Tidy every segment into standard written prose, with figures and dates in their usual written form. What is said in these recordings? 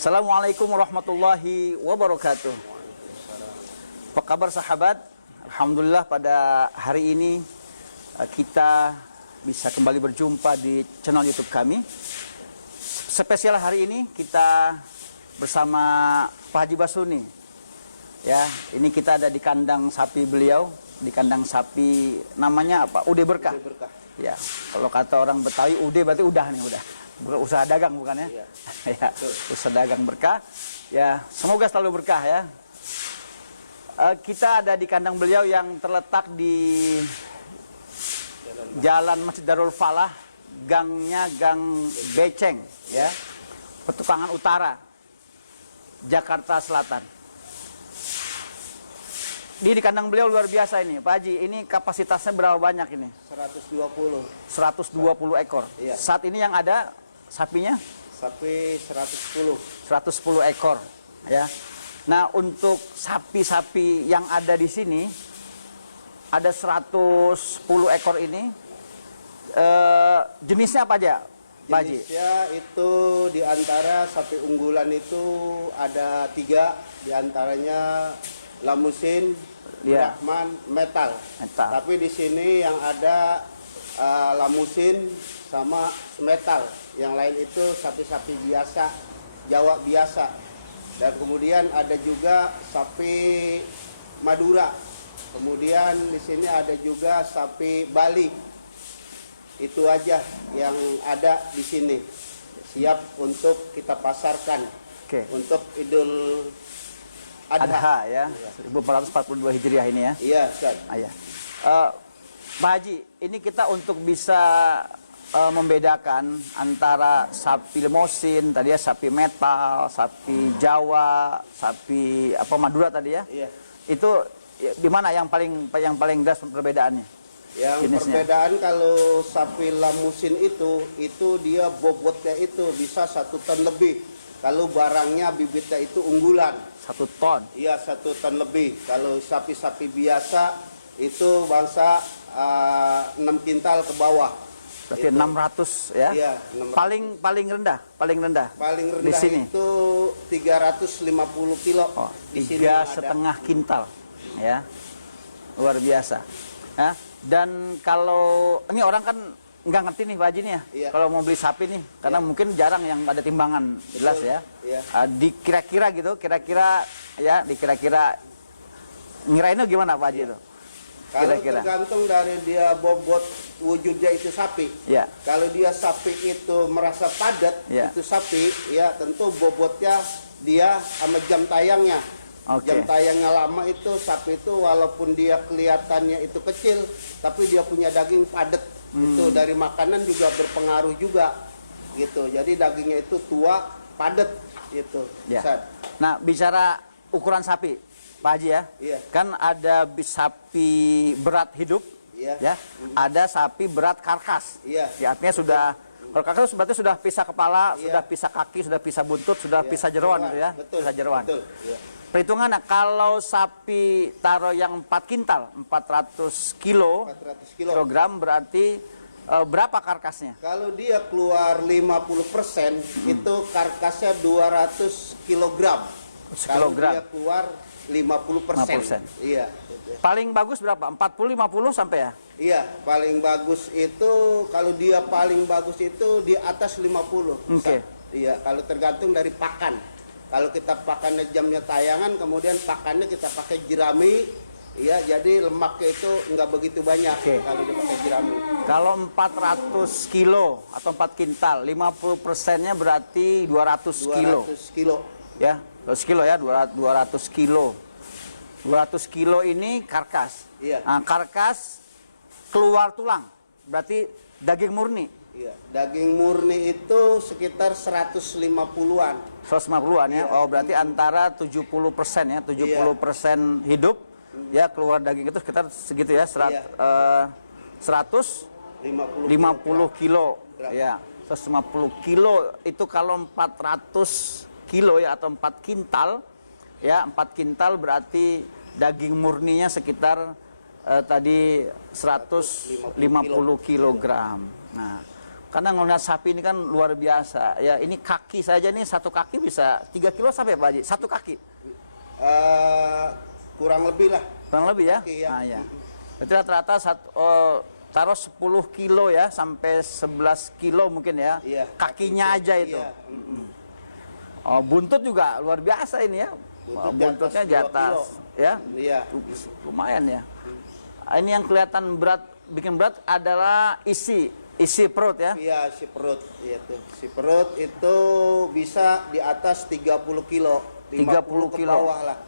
Assalamualaikum warahmatullahi wabarakatuh. Apa kabar sahabat? Alhamdulillah pada hari ini kita bisa kembali berjumpa di channel YouTube kami. Spesial hari ini kita bersama Pak Haji Basuni. Ya, ini kita ada di kandang sapi beliau, di kandang sapi namanya apa? Ude Berkah. Ude Berkah. Ya, kalau kata orang Betawi Ude berarti udah nih udah. Usaha dagang bukan ya? Iya. Ya, usaha dagang berkah. Ya, semoga selalu berkah ya. Kita ada di kandang beliau yang terletak di Jalan Masjid Darul Falah, gangnya Gang Beceng ya. Petukangan Utara, Jakarta Selatan. Di kandang beliau luar biasa ini, Pak Haji. Ini kapasitasnya berapa banyak ini? 120. 120 ekor. Iya. Saat ini yang ada sapinya? Sapi 110. 110 ekor ya. Nah, untuk sapi-sapi yang ada di sini ada 110 ekor ini jenisnya apa aja, Pak Haji? Jenisnya itu diantara sapi unggulan itu ada 3, diantaranya Lamusin, Iya. Brahman, Metal. Metal. Tapi di sini yang ada Lamusin sama Metal. Yang lain itu sapi-sapi biasa, Jawa biasa. Dan kemudian ada juga sapi Madura. Kemudian di sini ada juga sapi Bali. Itu aja yang ada di sini. Siap untuk kita pasarkan. Oke. Untuk Idul Adha ya, 1442 Hijriah ini ya. Iya, Ustaz. Ya. Pak Haji, ini kita untuk bisa membedakan antara sapi Lemosin, tadi ya sapi Metal, sapi Jawa, sapi apa Madura tadi ya. Iya. Itu di mana yang paling jelas perbedaannya? Yang Jenisnya. perbedaan kalau sapi Lamusin itu dia bobotnya itu bisa 1 ton lebih. Kalau barangnya bibitnya itu unggulan. 1 ton. Iya, 1 ton lebih. Kalau sapi-sapi biasa itu bangsa 6 kintal ke bawah. Berarti Itu. 600 ya. Iya, 600. Paling rendah Paling rendah di sini. itu 350 kilo. Oh, Di sini 3,5 kintal ya. Luar biasa. Ya. Dan kalau ini orang kan nggak ngerti nih Pak Haji nih ya, Iya. kalau mau beli sapi nih, karena mungkin jarang yang ada timbangan, jelas ya. Iya. Dikira-kira gitu, kira-kira ya, dikira-kira ngirainnya gimana Pak Haji itu? Kalau Kira-kira. tergantung dari dia bobot wujudnya itu sapi. Ya. Kalau dia sapi itu merasa padat, Ya. itu sapi, ya tentu bobotnya dia sama jam tayangnya. Oke. Jam tayangnya lama itu sapi itu walaupun dia kelihatannya itu kecil, tapi dia punya daging padat. Itu dari makanan juga berpengaruh juga, gitu. Jadi dagingnya itu tua, padat, gitu. Ya. Ustaz. Nah, bicara ukuran sapi, Pak Haji ya, Iya. kan ada sapi berat hidup, Iya. ya, ada sapi berat karkas. Iya. Ya, artinya sudah, kalau karkas berarti sudah pisah kepala, Iya. sudah pisah kaki, sudah pisah buntut, sudah Iya. pisah jeroan gitu ya, Betul. pisah jeroan. Betul. Iya. Perhitungannya kalau sapi taruh yang 4 kintal, 400 kilo, 400 kilo. kilogram berarti berapa karkasnya? Kalau dia keluar 50%, itu karkasnya 200 kilogram. 200 Kalau kilogram. dia keluar 50%. 50%. Iya. Paling bagus berapa? 40, 50 sampai ya? Iya, paling bagus itu kalau dia paling bagus itu di atas 50. Oke. Iya, kalau tergantung dari pakan. Kalau kita pakannya jamnya tayangan, kemudian pakannya kita pakai jerami, iya, jadi lemaknya itu nggak begitu banyak. Oke. Kalau dia pakai jerami. Kalau 400 kilo atau 4 kintal, 50%-nya berarti 200 kilo. 200 kilo. Ya, 200 kilo ya, 200 kilo. 200 kilo ini karkas. Iya. Nah, karkas keluar tulang, berarti daging murni. Iya, daging murni itu sekitar 150-an. 150-an ya. Iya. Oh, berarti antara 70% ya, 70% hidup ya keluar daging itu sekitar segitu ya, Iya. 150 kilo. Gram. Ya, 150 kilo itu kalau 400 kilo ya atau 4 kintal ya, 4 kintal berarti daging murninya sekitar tadi 150 kilogram. Nah, Karena ngeliat sapi ini kan luar biasa. Ya, ini kaki saja nih, satu kaki bisa 3 kilo sampai Pak Haji? Satu kaki? Kurang lebih lah. Kurang lebih ya? Kaki, ya. Nah, ya. Berarti rata-rata taruh 10 kilo ya, sampai 11 kilo mungkin ya. Iya, kakinya aja itu. Iya. Oh, buntut juga luar biasa ini ya. Buntutnya di 2 atas. kilo. Ya. Iya. Lumayan ya. Ini yang kelihatan berat, bikin berat adalah isi perut ya. Iya, si perut itu. Si perut itu bisa di atas 30 kilo. 30 ke kilo. bawah lah.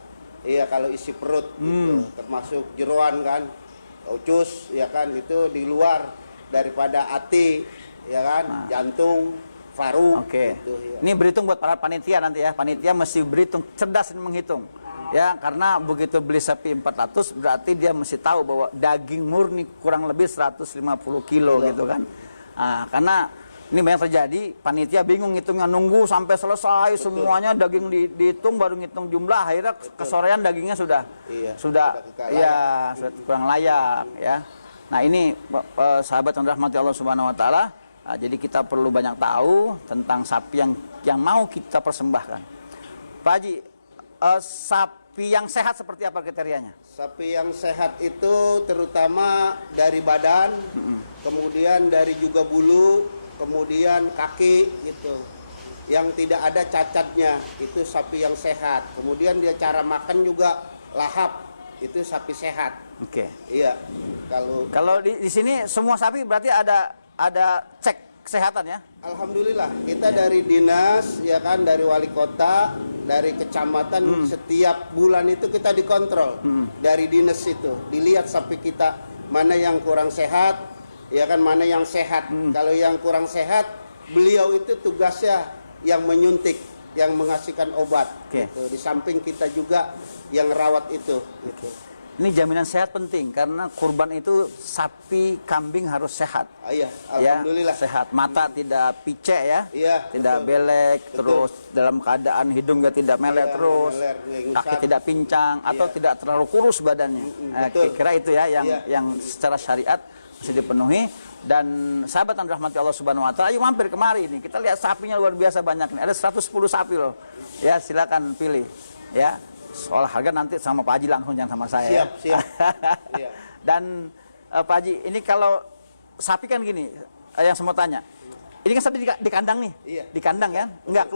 Iya, kalau isi perut gitu. Termasuk jeroan kan. Ucus ya kan, itu di luar daripada hati ya kan, jantung, paru. Oke. Gitu, ya. Ini berhitung buat para panitia nanti ya. Panitia mesti berhitung, cerdas menghitung. Ya, karena begitu beli sapi 400 berarti dia mesti tahu bahwa daging murni kurang lebih 150 kilo gitu kan. Nah, karena ini banyak terjadi, panitia bingung ngitungnya, nunggu sampai selesai semuanya daging dihitung baru ngitung jumlah, akhirnya kesorean dagingnya sudah sudah kurang layak ya. Nah, ini sahabat yang dirahmati Allah Subhanahu wa taala, jadi kita perlu banyak tahu tentang sapi yang mau kita persembahkan. Pak Haji, sapi yang sehat seperti apa kriterianya? Sapi yang sehat itu terutama dari badan, kemudian dari juga bulu, kemudian kaki gitu. Yang tidak ada cacatnya, itu sapi yang sehat. Kemudian dia cara makan juga lahap, itu sapi sehat. Oke. Iya. Kalau di sini semua sapi berarti ada cek kesehatan ya? Alhamdulillah, kita dari dinas ya kan, dari wali kota, dari kecamatan, setiap bulan itu kita dikontrol dari dinas itu, dilihat sapi kita mana yang kurang sehat ya kan, mana yang sehat. Kalau yang kurang sehat, beliau itu tugasnya yang menyuntik, yang mengasihkan obat. Gitu. Di samping kita juga yang rawat itu gitu. Ini jaminan sehat penting karena kurban itu sapi kambing harus sehat. Iya, alhamdulillah. Ya, sehat, mata tidak picek ya. Iya, tidak betul. Betul. Terus dalam keadaan hidung tidak meler terus, kaki tidak pincang atau tidak terlalu kurus badannya. Kira itu ya yang secara syariat mesti dipenuhi. Dan sahabat yang dirahmati Allah Subhanahu wa taala, ayo mampir kemari nih. Kita lihat sapinya luar biasa banyak nih. Ada 110 sapi loh. Ya, silakan pilih. Ya. Soal harga nanti sama Pak Haji langsung, jangan sama saya. Siap. Iya. Dan Pak Haji, ini kalau sapi kan gini, yang saya mau tanya. Ini kan sapi di kandang nih. Iya. Di kandang kan? Nggak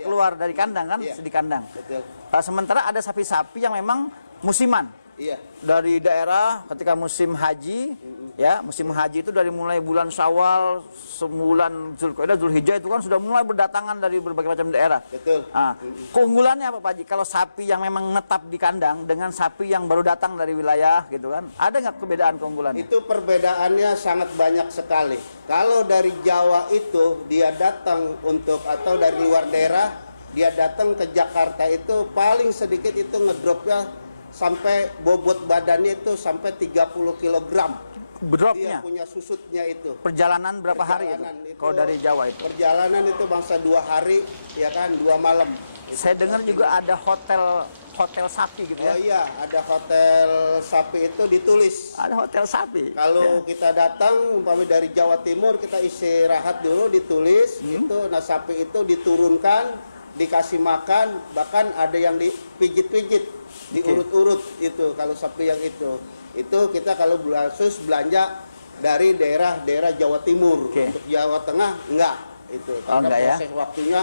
keluar dari kandang kan? Iya. Di kandang. Betul. Sementara ada sapi-sapi yang memang musiman. Iya. Dari daerah ketika musim haji, ya musim haji itu dari mulai bulan Syawal, sebulan Zulqa'dah, Zulhijjah itu kan sudah mulai berdatangan dari berbagai macam daerah. Betul. Keunggulannya apa Pak Haji? Kalau sapi yang memang netap di kandang dengan sapi yang baru datang dari wilayah gitu kan, ada nggak perbedaan keunggulannya? Itu perbedaannya sangat banyak sekali. Kalau dari Jawa itu dia datang atau dari luar daerah dia datang ke Jakarta itu paling sedikit itu ngedropnya sampai bobot badannya itu sampai 30 kg. Dropnya? Dia punya susutnya itu. Perjalanan berapa hari itu? Kalau dari Jawa itu? Perjalanan itu bangsa 2 hari, ya kan, 2 malam. Saya dengar juga ada hotel sapi gitu ya? Oh iya, ada hotel sapi itu ditulis. Ada hotel sapi? Kalau kita datang, umpamanya dari Jawa Timur, kita istirahat dulu, ditulis. Itu, nah sapi itu diturunkan, dikasih makan, bahkan ada yang dipijit-pijit. Diurut-urut itu kalau sapi yang itu kita kalau khusus belanja dari daerah Jawa Timur. Untuk Jawa Tengah enggak itu karena proses waktunya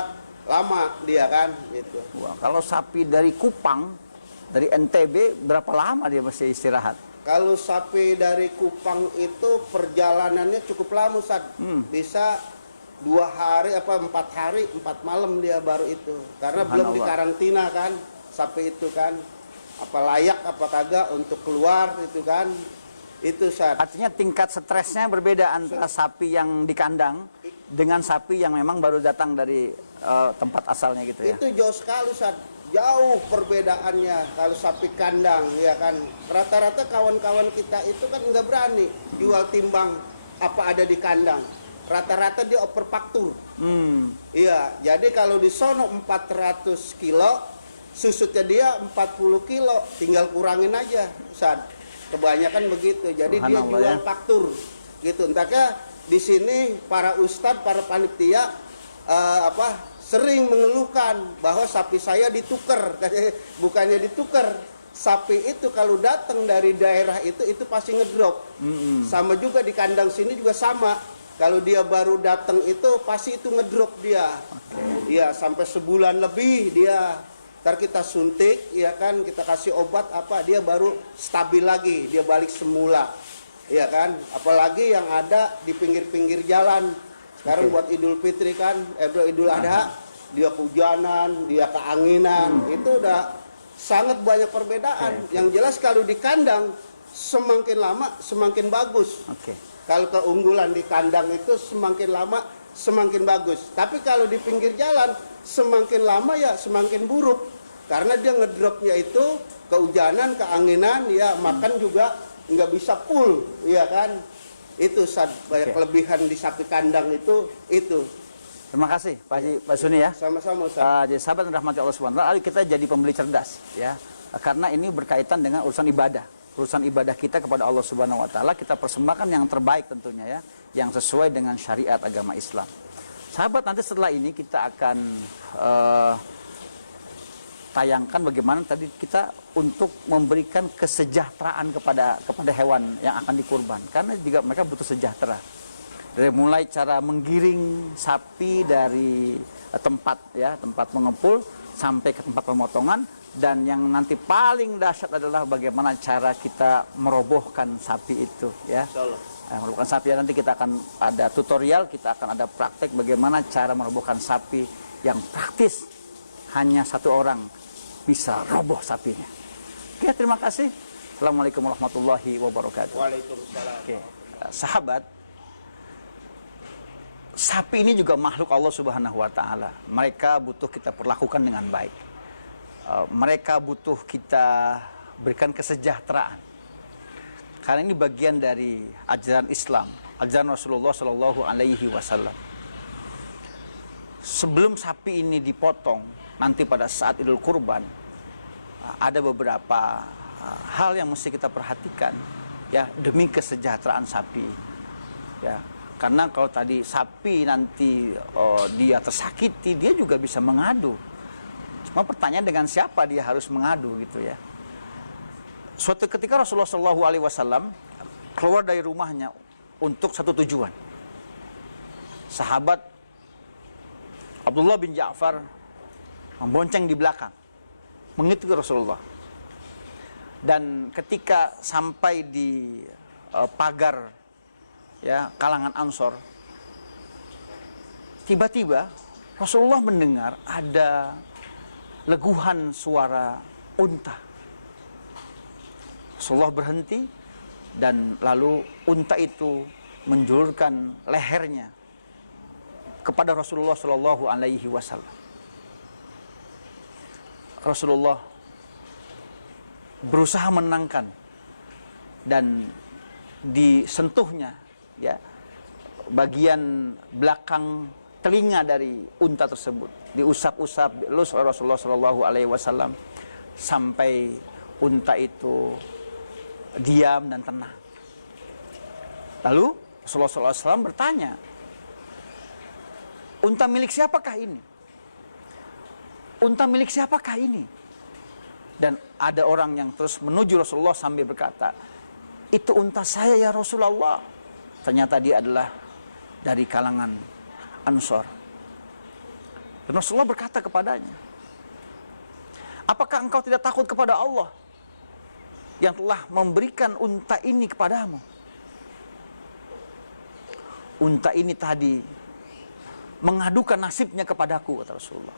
lama dia kan gitu. Wah, kalau sapi dari Kupang, dari NTB berapa lama dia mesti istirahat? Kalau sapi dari Kupang itu perjalanannya cukup lama, Ustaz. Bisa 2 hari 4 hari 4 malam dia baru itu karena belum dikarantina kan sapi itu kan, apa layak apa kagak untuk keluar itu kan, itu Ustaz. Artinya tingkat stresnya berbeda antara sapi yang di kandang dengan sapi yang memang baru datang dari tempat asalnya gitu ya. Itu jauh sekali Ustaz, jauh perbedaannya. Kalau sapi kandang ya kan, rata-rata kawan-kawan kita itu kan nggak berani jual timbang apa ada di kandang, rata-rata dia oper faktur. Iya, jadi kalau di sono 400 kilo susutnya dia 40 kilo, tinggal kurangin aja, Ustaz. Kebanyakan begitu. Jadi dia jual faktur gitu. Entahkah di sini para ustadz, para panitia sering mengeluhkan bahwa sapi saya ditukar, bukannya ditukar. Sapi itu kalau datang dari daerah itu pasti ngedrop. Sama juga di kandang sini juga sama. Kalau dia baru datang itu pasti itu ngedrop dia. Ya sampai sebulan lebih dia. Ntar kita suntik, ya kan, kita kasih obat dia baru stabil lagi, dia balik semula. Ya kan, apalagi yang ada di pinggir-pinggir jalan. Sekarang buat Idul Fitri kan, Idul Adha, dia kehujanan, dia keanginan, itu udah sangat banyak perbedaan. Yang jelas kalau di kandang semakin lama semakin bagus. Kalau keunggulan di kandang itu semakin lama semakin bagus. Tapi kalau di pinggir jalan semakin lama ya semakin buruk. Karena dia ngedropnya itu kehujanan, keanginan, ya makan juga nggak bisa full, ya kan? Itu banyak kelebihan di sapi kandang itu. Terima kasih Pak Haji, Pak Suni ya. Sama-sama Ustaz. Jadi sahabat yang rahmati Allah Subhanahu wa taala, kita jadi pembeli cerdas ya. Karena ini berkaitan dengan urusan ibadah. Urusan ibadah kita kepada Allah Subhanahu wa taala, kita persembahkan yang terbaik tentunya ya, yang sesuai dengan syariat agama Islam. Sahabat, nanti setelah ini kita akan tayangkan bagaimana tadi kita untuk memberikan kesejahteraan kepada hewan yang akan dikurban, karena juga mereka butuh sejahtera. Dari mulai cara menggiring sapi dari tempat mengepul sampai ke tempat pemotongan, dan yang nanti paling dahsyat adalah bagaimana cara kita merobohkan sapi itu ya. Merobohkan sapi, nanti kita akan ada tutorial, kita akan ada praktek bagaimana cara merobohkan sapi yang praktis, hanya satu orang bisa roboh sapinya. Oke, terima kasih. Assalamualaikum warahmatullahi wabarakatuh. Waalaikumsalam. Oke, sahabat, sapi ini juga makhluk Allah Subhanahu wa taala. Mereka butuh kita perlakukan dengan baik. Mereka butuh kita berikan kesejahteraan. Karena ini bagian dari ajaran Islam, ajaran Rasulullah Shallallahu alaihi wasallam. Sebelum sapi ini dipotong, nanti pada saat Idul Kurban, ada beberapa hal yang mesti kita perhatikan ya, demi kesejahteraan sapi. Ya. Karena kalau tadi sapi nanti dia tersakiti, dia juga bisa mengadu. Cuma pertanyaan dengan siapa dia harus mengadu gitu ya. Suatu ketika Rasulullah SAW keluar dari rumahnya untuk satu tujuan. Sahabat Abdullah bin Ja'far membonceng di belakang, mengikuti Rasulullah. Dan ketika sampai di pagar ya kalangan Ansor, tiba-tiba Rasulullah mendengar ada leguhan suara unta. Rasulullah berhenti, dan lalu unta itu menjulurkan lehernya kepada Rasulullah Shallallahu alaihi wasallam. Rasulullah berusaha menenangkan, dan disentuhnya ya bagian belakang telinga dari unta tersebut, diusap-usap dilus oleh Rasulullah Shallallahu alaihi wasallam sampai unta itu diam dan tenang. Lalu Rasulullah SAW bertanya, unta milik siapakah ini? Unta milik siapakah ini? Dan ada orang yang terus menuju Rasulullah sambil berkata, itu unta saya ya Rasulullah. Ternyata dia adalah dari kalangan Ansor. Dan Rasulullah berkata kepadanya, apakah engkau tidak takut kepada Allah yang telah memberikan unta ini kepadamu? Unta ini tadi mengadukan nasibnya kepadaku, kata Rasulullah.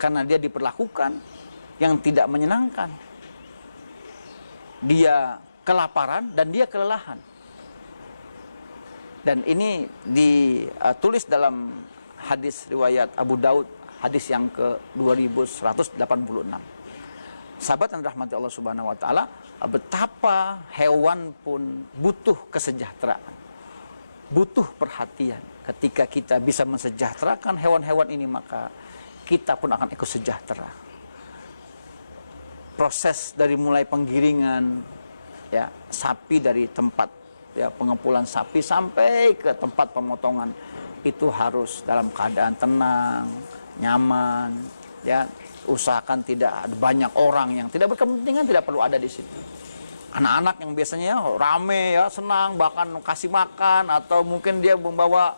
Karena dia diperlakukan yang tidak menyenangkan. Dia kelaparan dan dia kelelahan. Dan ini ditulis dalam hadis riwayat Abu Daud, hadis yang ke-2186. Sahabat yang dirahmati Allah Subhanahu wa taala, betapa hewan pun butuh kesejahteraan, butuh perhatian. Ketika kita bisa mensejahterakan hewan-hewan ini, maka kita pun akan ikut sejahtera. Proses dari mulai penggiringan ya sapi dari tempat ya pengepulان sapi sampai ke tempat pemotongan itu harus dalam keadaan tenang, nyaman, ya. Usahakan tidak ada banyak orang yang tidak berkepentingan, tidak perlu ada di situ. Anak-anak yang biasanya rame ya, senang, bahkan kasih makan, atau mungkin dia membawa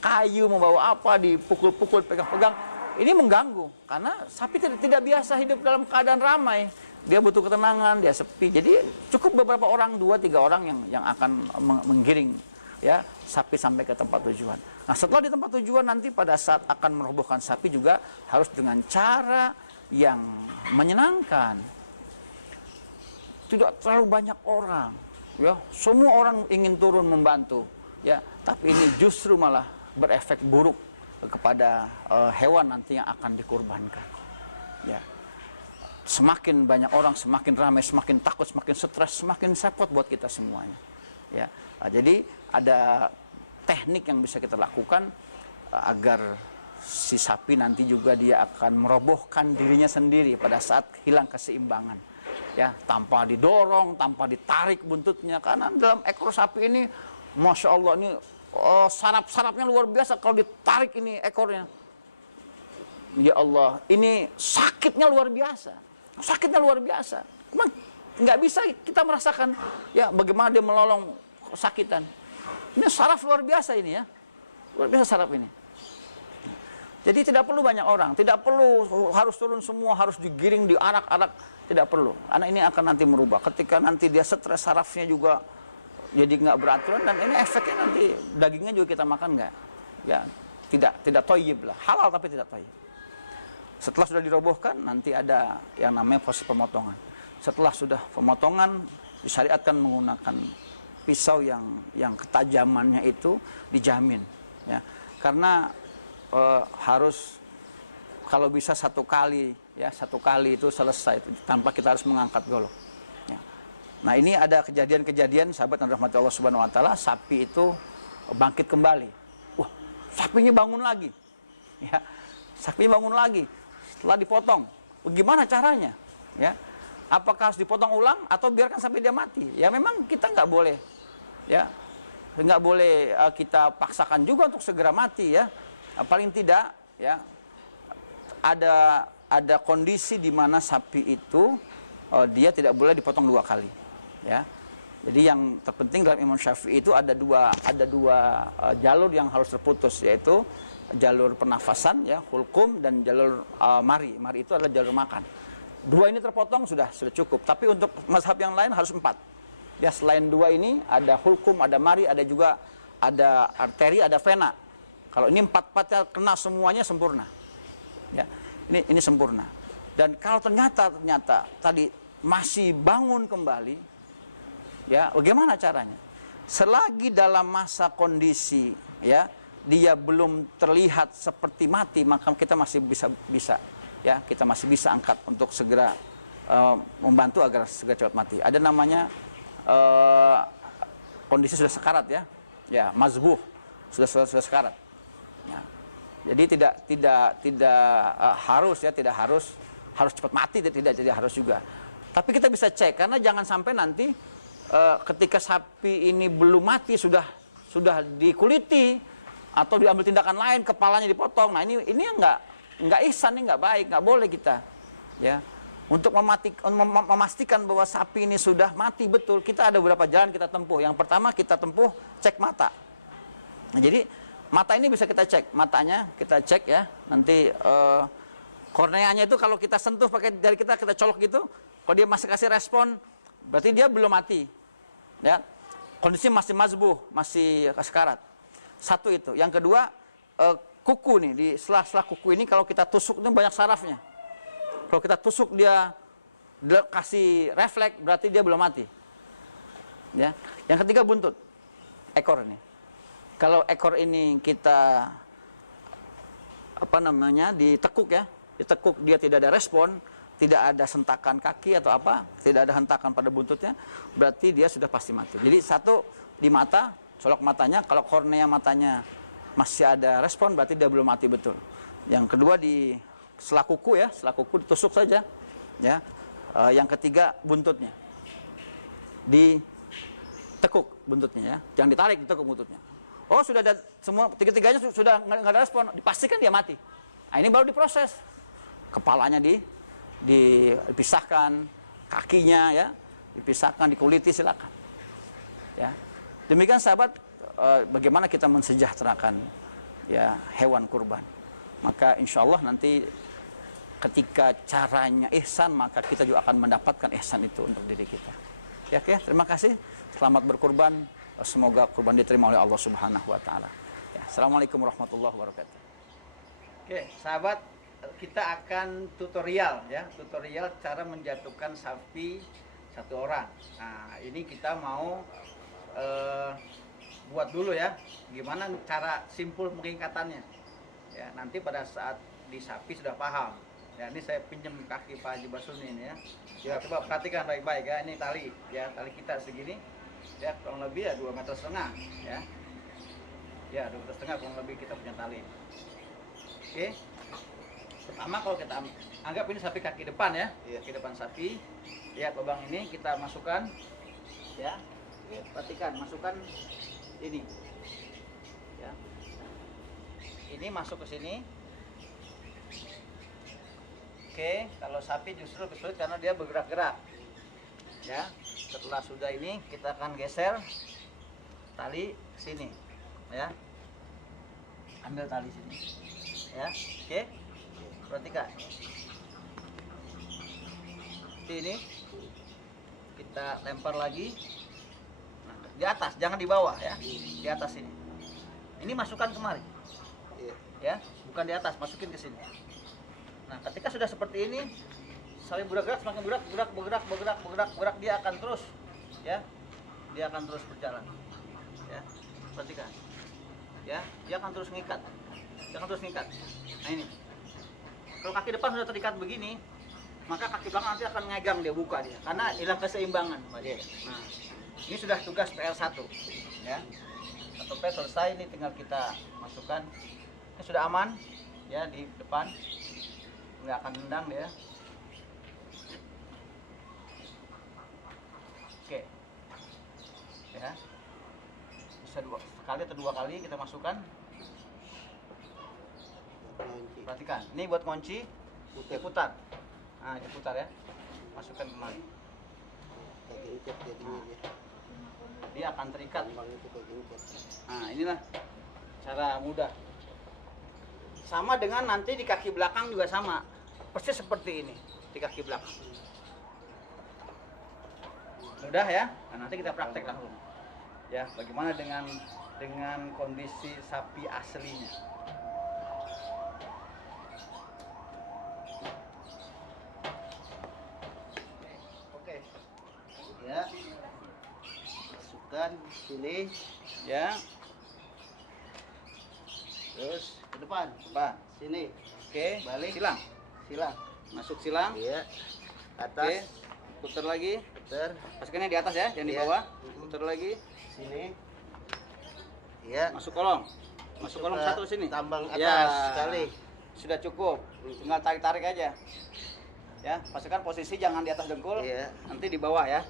kayu, membawa apa, dipukul-pukul, pegang-pegang, ini mengganggu. Karena sapi tidak biasa hidup dalam keadaan ramai. Dia butuh ketenangan, dia sepi. Jadi cukup beberapa orang, 2-3 orang yang akan menggiring ya sapi sampai ke tempat tujuan. Nah, setelah di tempat tujuan nanti pada saat akan merobohkan sapi juga harus dengan cara yang menyenangkan. Tidak terlalu banyak orang, ya. Semua orang ingin turun membantu, ya. Tapi ini justru malah berefek buruk kepada hewan nanti yang akan dikurbankan. Ya. Semakin banyak orang, semakin ramai, semakin takut, semakin stres, semakin repot buat kita semuanya. Ya. Nah, jadi ada teknik yang bisa kita lakukan agar si sapi nanti juga dia akan merobohkan dirinya sendiri pada saat hilang keseimbangan. Ya, tanpa didorong, tanpa ditarik buntutnya, karena dalam ekor sapi ini, masya Allah, ini saraf-sarafnya luar biasa. Kalau ditarik ini ekornya, ya Allah, ini sakitnya luar biasa, sakitnya luar biasa. Memang nggak bisa kita merasakan, ya bagaimana dia melolong kesakitan. Ini saraf luar biasa ini, ya, luar biasa saraf ini. Jadi tidak perlu banyak orang, tidak perlu harus turun semua, harus digiring, diarak-arak, tidak perlu. Karena ini akan nanti merubah. Ketika nanti dia stres, sarafnya juga jadi nggak beraturan, dan ini efeknya nanti dagingnya juga kita makan nggak, ya tidak toyib lah, halal tapi tidak toyib. Setelah sudah dirobohkan, nanti ada yang namanya proses pemotongan. Setelah sudah pemotongan, disyariatkan menggunakan pisau yang ketajamannya itu dijamin, ya, karena harus kalau bisa satu kali itu selesai tanpa kita harus mengangkat golok. Ya. Nah, ini ada kejadian-kejadian sahabat yang dirahmati Allah Subhanahu Wa Taala, sapi itu bangkit kembali. Wah, sapinya bangun lagi, ya, sapinya bangun lagi setelah dipotong. Bagaimana caranya? Ya, apakah harus dipotong ulang atau biarkan sampai dia mati? Ya, memang kita nggak boleh, ya, nggak boleh kita paksakan juga untuk segera mati, ya. Paling tidak, ya, ada kondisi di mana sapi itu dia tidak boleh dipotong 2 kali, ya. Jadi yang terpenting dalam Imam Syafi'i itu ada dua jalur yang harus terputus, yaitu jalur pernafasan, ya, hulkum, dan jalur mari. Mari itu adalah jalur makan. 2 ini terpotong sudah cukup. Tapi untuk mazhab yang lain harus 4. Ya, selain 2 ini ada hulkum, ada mari, ada juga ada arteri, ada vena. Kalau ini 4-4-nya kena semuanya sempurna. Ya, ini sempurna. Dan kalau ternyata tadi masih bangun kembali, ya, bagaimana caranya? Selagi dalam masa kondisi, ya, dia belum terlihat seperti mati, maka kita masih bisa, ya, kita masih bisa angkat untuk segera membantu agar segera cepat mati. Ada namanya kondisi sudah sekarat, ya, mazbuh, sudah sekarat. Ya. Jadi tidak harus, ya, tidak harus cepat mati, tidak harus juga. Tapi kita bisa cek, karena jangan sampai nanti ketika sapi ini belum mati sudah dikuliti atau diambil tindakan lain, kepalanya dipotong. Nah, ini nggak ihsan, ini nggak baik, nggak boleh kita, ya. Untuk memastikan bahwa sapi ini sudah mati betul, kita ada beberapa jalan kita tempuh. Yang pertama kita tempuh cek mata. Nah, jadi mata ini bisa kita cek, matanya kita cek, ya. Nanti korneanya itu kalau kita sentuh pakai jari kita colok gitu, kalau dia masih kasih respon, berarti dia belum mati, ya. Kondisi masih mazbuh, masih sekarat. Satu itu. Yang kedua, kuku nih, di sela-sela kuku ini kalau kita tusuk itu banyak sarafnya. Kalau kita tusuk dia kasih refleks, berarti dia belum mati, ya. Yang ketiga buntut, ekor ini. Kalau ekor ini kita ditekuk, ya, ditekuk, dia tidak ada respon, tidak ada sentakan kaki atau apa, tidak ada hentakan pada buntutnya, berarti dia sudah pasti mati. Jadi satu di mata, colok matanya, kalau kornea matanya masih ada respon, berarti dia belum mati betul. Yang kedua di sela kuku, ya, sela kuku ditusuk saja, ya. Yang ketiga buntutnya ditekuk. buntutnya ya. Jangan ditarik, ditekuk buntutnya. Oh, sudah ada semua, tiga-tiganya sudah nggak ada respon, dipastikan dia mati. Nah, ini baru diproses. Kepalanya dipisahkan, kakinya ya, dipisahkan, dikuliti, silakan. Ya. Demikian sahabat, bagaimana kita mensejahterakan ya hewan kurban. Maka insya Allah nanti ketika caranya ihsan, maka kita juga akan mendapatkan ihsan itu untuk diri kita. Ya, oke, terima kasih. Selamat berkurban. Semoga kurban diterima oleh Allah Subhanahu wa taala. Ya, Assalamualaikum warahmatullahi wabarakatuh. Oke, sahabat, kita akan tutorial ya, tutorial cara menjatuhkan sapi satu orang. Nah, ini kita mau buat dulu ya, gimana cara simpul pengikatannya. Ya, nanti pada saat di sapi sudah paham. Ya, ini saya pinjam kaki Pak Haji Basuni ini ya. Ya, coba perhatikan baik-baik ya. Ini tali, ya tali kita segini. Ya, kurang lebih ya 2,5 meter ya. Ya, 2,5 meter kurang lebih kita punya tali. Oke. Pertama kalau kita anggap ini sapi kaki depan ya. Kaki depan sapi. Ya, lubang ini kita masukkan ya. Perhatikan, masukkan ini. Ya. Ini masuk ke sini. Oke, kalau sapi justru lebih sulit karena dia bergerak-gerak. Ya, setelah sudah ini kita akan geser tali ke sini. Ya. Ambil tali sini. Ya, oke. Perhatikan. Ini kita lempar lagi. Nah, di atas, jangan di bawah ya. Di atas sini. Ini masukkan kemari. Ya, bukan di atas, masukin ke sini. Nah, ketika sudah seperti ini, sapi bergerak, semakin bergerak, dia akan terus, ya, dia akan terus berjalan, ya, perhatikan, ya, dia akan terus ngikat, Nah ini, kalau kaki depan sudah terikat begini, maka kaki belakang nanti akan ngegang dia, buka dia, karena hilang keseimbangan, Nah, ini sudah tugas PR1, ya, satu PR selesai, ini tinggal kita masukkan, ini sudah aman, ya di depan. Nggak akan nendang dia. Oke. Ya. Bisa sekali atau dua kali kita masukkan. Perhatikan. Ini buat kunci. Diputar. Nah, diputar ya. Masukkan kemari. Dia akan terikat. Nah, inilah cara mudah. Sama dengan nanti di kaki belakang juga sama. Persis seperti ini di kaki belakang. Mudah ya. Nah, nanti kita praktek langsung. Ya, bagaimana dengan kondisi sapi aslinya. Oke. Ya. Masukkan sini ya. Terus ke depan. Sini. Oke, balik. Silang. Masuk silang. Iya. Atas. Oke. Putar lagi. Masukinnya di atas ya, jangan di bawah. Putar lagi. Sini. Iya. Masuk kolong. Satu sini. Tambang atas ya. sekali. Sudah cukup. Tinggal tarik-tarik aja. Ya, pastikan posisi jangan di atas dengkul. Iya. Nanti di bawah ya.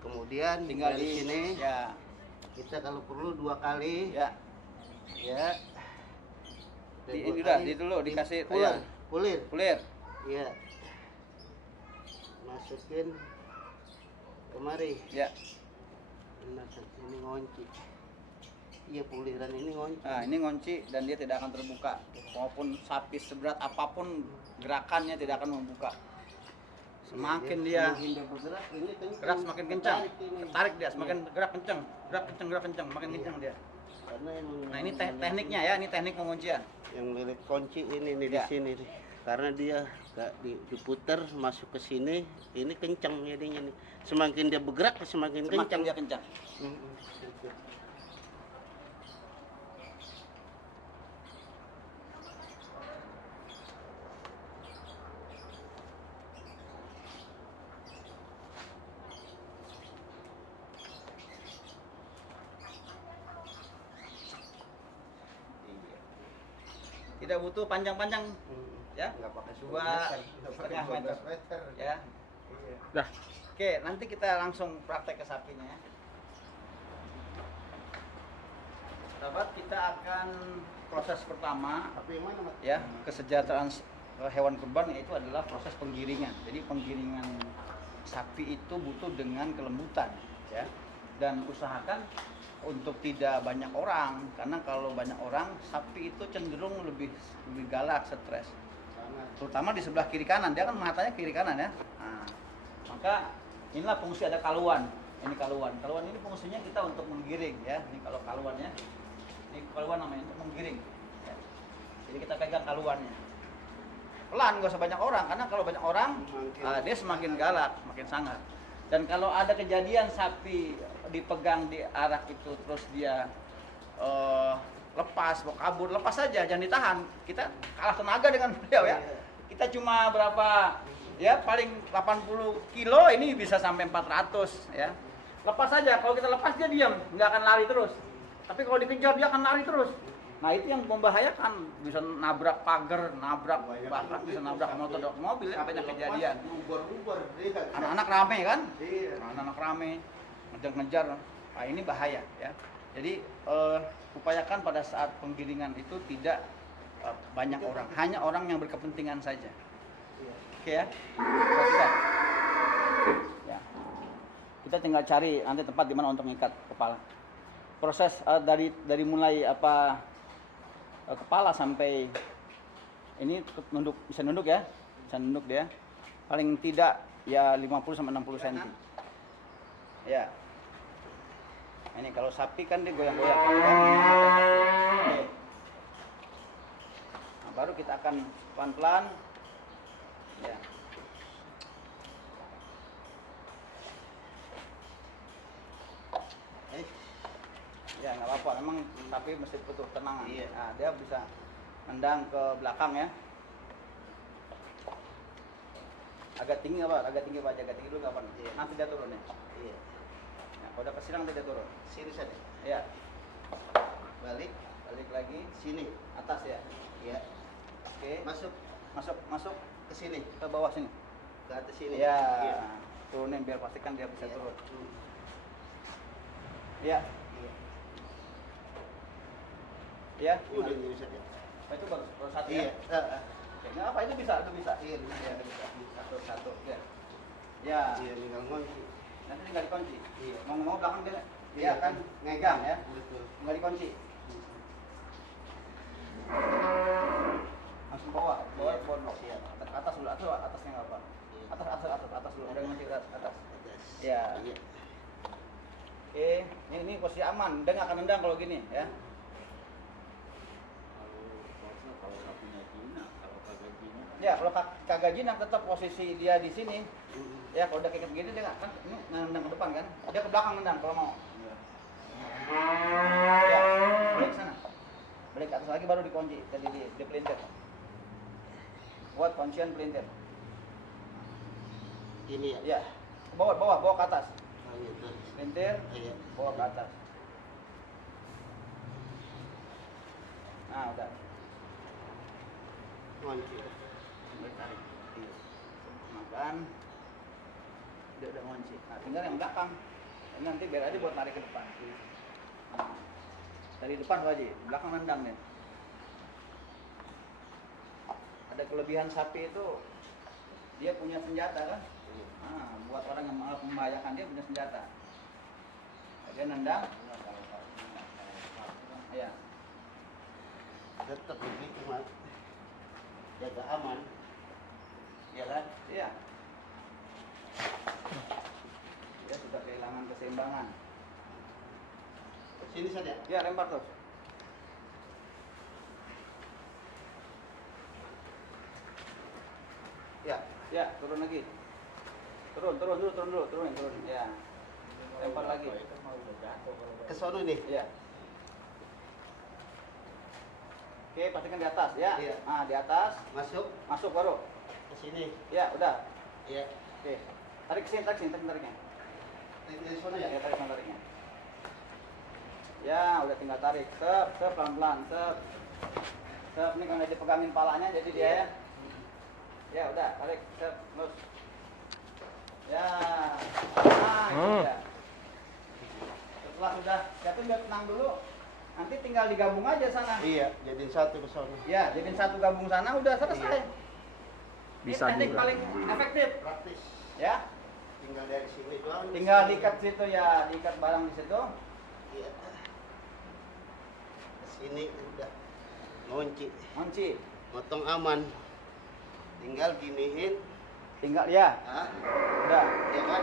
Kemudian tinggal di sini. Ya. Kita kalau perlu 2 kali. Ya. Ya. Ini udah, dulu dikasih pulir. Iya. Masukin kemari. Ya. Benar, ini ngunci. Iya, puliran ini ngunci. Nah, ini ngunci dan dia tidak akan terbuka. Maupun sapi seberat apapun gerakannya tidak akan membuka. Semakin dia bergerak, ini gerak semakin kencang. Tarik dia, semakin gerak kencang, makin kencang dia. Nah, ini tekniknya ya, ini teknik penguncian. Yang lilit kunci ini nih ya. Di sini nih. Karena dia gak diputar masuk ke sini, ini kencang jadinya nih. Semakin dia bergerak semakin kencang. Dia kencang. Tidak butuh panjang-panjang ya, nggak pakai 2,5 meter ya. Iya. Dah. Oke, nanti kita langsung praktek ke sapinya ya. sahabat, kita akan proses pertama Tapi yang mana, Mas? ya kesejahteraan hewan kurban, yaitu adalah proses penggiringan. Jadi penggiringan sapi itu butuh dengan kelembutan ya, dan usahakan untuk tidak banyak orang, karena kalau banyak orang sapi itu cenderung lebih galak, stres, terutama di sebelah kiri kanan. Dia kan matanya kiri kanan ya. Nah, maka inilah fungsi ada kaluan. Ini kaluan ini fungsinya kita untuk menggiring ya. Ini kalau kaluannya, ini kaluan namanya untuk menggiring ya. Jadi kita pegang kaluannya pelan, gak usah banyak orang, karena kalau banyak orang dia semakin galak, semakin sangar. Dan kalau ada kejadian sapi dipegang di arak itu terus dia lepas, mau kabur, lepas saja, jangan ditahan. Kita kalah tenaga dengan beliau ya. Kita cuma berapa ya, paling 80 kilo, ini bisa sampai 400 ya. Lepas saja, kalau kita lepas dia diam, nggak akan lari terus. Tapi kalau dikejar dia akan lari terus. Nah itu yang membahayakan, bisa nabrak pagar, nabrak bakrak, bisa nabrak motor, mobil, banyak kejadian. Anak-anak rame kan? Anak-anak rame, ngejar-ngejar. Nah ini bahaya ya. Jadi upayakan pada saat penggiringan itu tidak banyak orang, hanya orang yang berkepentingan saja. Oke ya, perhatikan. Ya. Kita tinggal cari nanti tempat di mana untuk mengikat kepala. Proses dari mulai kepala sampai ini nunduk, bisa nunduk ya, bisa nunduk dia. Paling tidak ya 50 sampai 60 cm. Ya. Ini kalau sapi kan dia goyang-goyang. Oke. Nah, baru kita akan pelan-pelan. Ya. Ya nggak apa-apa, memang sapi mesti butuh tenang. Iya. Nah, dia bisa nendang ke belakang ya. Agak tinggi apa? Agak tinggi Pak, agak tinggi dulu nggak apa? Iya. Nanti dia turun ya. Iya. Nah, kalau udah kesilang nanti dia turun. Sini saja. Iya. Balik lagi. sini. Atas ya. Iya. Oke. Masuk Ke sini. ke bawah sini. Ke atas sini. Ya. Iya. Turunin biar pastikan dia bisa Iya. turun. Iya. Ya, Udah ini saja. itu baru satu Iya. ya. Oke, nggak apa, itu bisa. Iya, bisa. Satu. Ya. Ya. Iya, tinggal ngunci. Nanti tinggal dikunci. Iya. Mau belakang dia Iya, kan ngegang ya. Betul. Tinggal dikunci. Langsung bawah bawah. Iya. Atas dulu, atasnya nggak apa. Iya. Atas dulu. Ada kunci atas. Atas. Iya. Iya. Oke, ini posisi aman. Dia nggak akan nendang kalau gini ya. Ya, kalau kagak jinak tetap posisi dia di sini. Ya, kalau udah kayak begini dia nggak kan ini nendang ke depan kan. Dia ke belakang nendang kalau mau. Ya, balik ke sana. Balik ke atas lagi baru dikunci. Tadi di pelintir. Buat kuncian pelintir. Ini ya. Ya, ke bawah ke atas. Oh, gitu. Pelintir, Iya. bawa ke atas. Nah, udah. Ngunci. Tarik. Makan. Dia udah ngunci. Nah, tinggal yang belakang. Ini nanti biar aja buat tarik ke depan. Nah, dari depan aja, belakang nendang nih. Ada kelebihan sapi itu dia punya senjata kan? Nah, buat orang yang malah membahayakan dia punya senjata. Dia nendang. Iya. Tetap begitu, Mas. Jaga aman. Iya kan? Iya. Dia sudah kehilangan keseimbangan. Sini saja. Ya, lempar terus. Ya, turun lagi. Turun dulu. Ya. Lempar lagi. Ke sono nih. Ya. Oke, pastikan di atas ya. Iya. Nah, di atas. Masuk Baru. ke sini. Ya, udah. Iya. Oke. Tarik sini, tariknya. Dari sono Ya, ya. tariknya. Ya, udah tinggal tarik. Pelan-pelan. Ini kan udah dipegangin palanya jadi dia ya. Ya, udah, tarik. Terus. Ya. Nah, itu ya. Setelah sudah jatuh, biar tenang dulu. Nanti tinggal digabung aja sana. Iya, jadiin satu ke sana. Ya, jadiin satu gabung sana udah selesai. Iya. Bisa ini teknik juga. paling efektif. Praktis. Ya, Tinggal dari sini doang. tinggal diikat situ ya, diikat barang di situ. Iya. Sini udah ngunci, Kunci. motong aman. Tinggal giniin, Tinggal ya. ah, Udah. ya kan?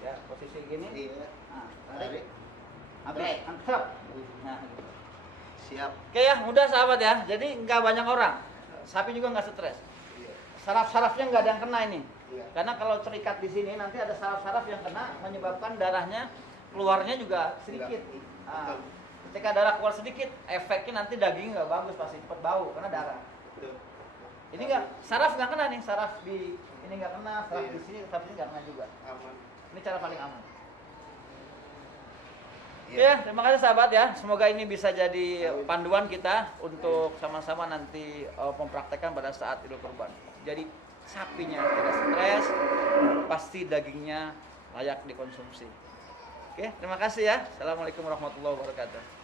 Ya, posisi gini. Iya. Nah, Tarik. habis. Antep. Nah, gitu. Siap. Oke ya, mudah sahabat ya. Jadi nggak banyak orang. Sapi juga nggak stres. Iya. Saraf-sarafnya nggak ada yang kena ini. Iya. Karena kalau terikat di sini nanti ada saraf-saraf yang kena menyebabkan darahnya keluarnya juga sedikit. Enggak. Nah, Betul. ketika darah keluar sedikit, efeknya nanti daging nggak bagus, pasti cepat bau karena darah. Betul. Ini nggak, saraf nggak kena nih, saraf di ini nggak kena, saraf Iya. di sini, saraf ini nggak kena juga. Aman. Ini cara paling aman. Iya. Ya, terima kasih sahabat ya. Semoga ini bisa jadi panduan kita untuk sama-sama nanti mempraktekkan pada saat Idul Kurban. Jadi sapinya tidak stres, pasti dagingnya layak dikonsumsi. Oke, terima kasih ya. Assalamualaikum warahmatullahi wabarakatuh.